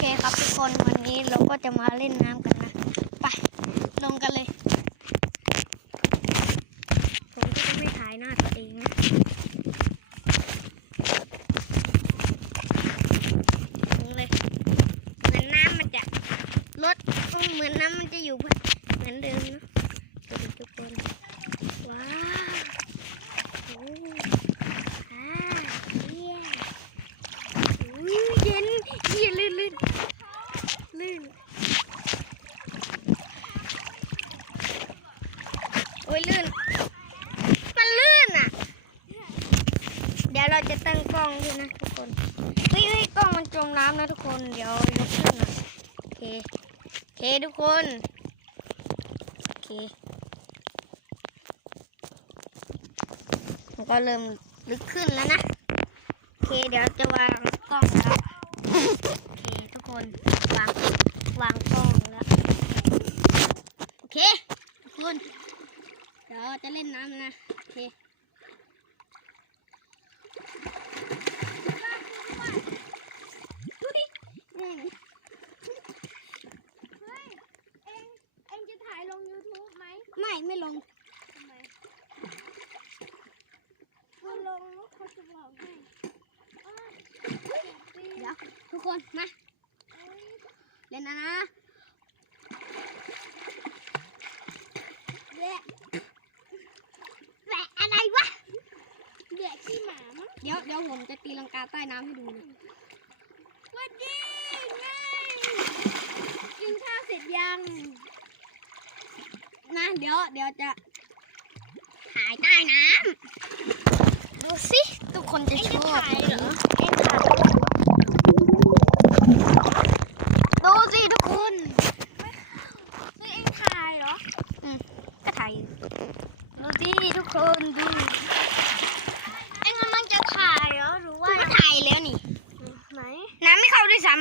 เคครับทุกคนวันนี้เราก็จะมาเล่นน้ำกันนะ ไป ลงกันเลย ผมก็จะไม่ถ่ายหน้าตัวเองนะลงเลย เหมือนน้ำมันจะลดเหมือนน้ำมันจะอยู่เหมือนเดิมนะดูดิทุกคน ว้าวโอ้อ่าเยี่ยมอุ้ยเย็นเย็นลื่นลื่นลื่นโอ้ยลื่น มันลื่นอะ เดี๋ยวเราจะตั้งกล้องด้วยนะทุกคนเฮ้ยเฮ้ยกล้องมันจมน้ำนะทุกคน เดี๋ยวยกขึ้นหน่อยโอเคโอเคทุกคนโอเคมันก็เริ่มลึกขึ้นแล้วนะโอเคเดี๋ยวจะวางกล้องแล้วโอเคทุกคนวางวางกล้องแล้วโอเคทุกคน เดี๋ยวจะเล่นน้ำนะโอเคอืมเฮ้ยเอ็งเอ็งจะถ่ายลง YouTube ไหมไม่ไม่ลงทำไมกูลงแล้วเขาจะบอกให้อ้าวเจ็บสิเดี๋ยวทุกคนมาเอ้ยเล่นนะนะแหละ แหวะอะไรวะ แหละขี้หมามั้ง เดี๋ยวเดี๋ยวผมจะตีลังกาใต้น้ำให้ดูนะสวัสดีไงกินข้าวเสร็จยัง นะเดี๋ยวเดี๋ยวจะถ่ายใต้น้ำดูสิทุกคนจะชอบไหมเอ็งถ่ายดูสิทุกคนเฮ้ยเอ็งถ่ายเหรอก็ถ่ายอยู่ดูสิทุกคนดู เอ็งกำลังจะถ่ายเหรอ หรือ ว่า ว่า ก็ถ่ายแล้วนี่ ไหน น้ำไม่เข้า ด้วยซ้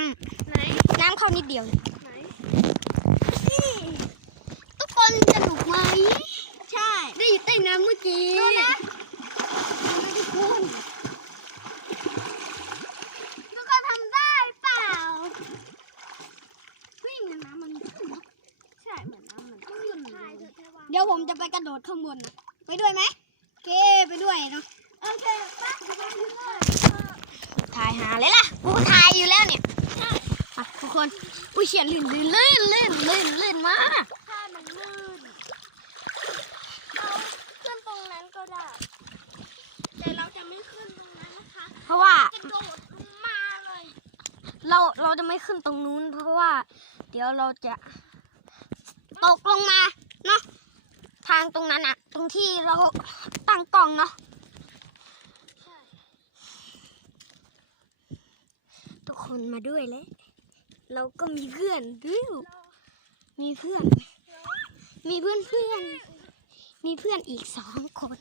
ไหนำน้ำเข้านิดเดียวเลยไหนทุกคนสนุกไหมใช่ได้อยู่ใต้น้ำเมื่อกี้ดูนะทุกคนทุกคนทำได้เปล่าเฮ้ยเหมือนน้ำมันขึ้นเนอะใช่เหมือนน้ำมันขึ้นถ่ายเถอะเทวาเดี๋ยวผมจะไปกระโดดข้างบนนะไปด้วยไหมโอเคไปด้วยเนาะโอเคป้าจะไปเพื่อนถ่ายหาเลยล่ะกูถ่ายอยู่แล้วเนี่ยอะทุก คนอุ้ยเขียนลื่นลื่นลื่นลื่นลื่นลื่นมากถ้ามันลื่นเอาขึ้นตรงนั้นก็ได้ แต่เราจะไม่ขึ้นตรงนั้นนะคะเพราะว่าจะโดดมาเลยเราเราจะไม่ขึ้นตรงนู้น เพราะว่า เดี๋ยวเราจะตกลงมาเนาะทางตรงนั้นอะตรงที่เราตั้งกล้องเนาะใช่ทุกคนมาด้วยเลย เราก็มีเพื่อนด้วยเรามีเพื่อน มีเพื่อนเพื่อน มีเพื่อนอีกสองคน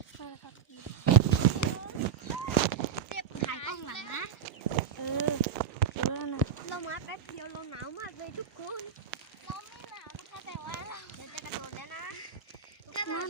เจ็บถ่ายกล้องหลังนะ เออแล้วนะเรามาแป๊บเดียวเราหนาวมากเลยทุกคน เราไม่หนาวนะคะแต่ว่าเราเดี๋ยวจะกระโดดแล้วนะกระโดด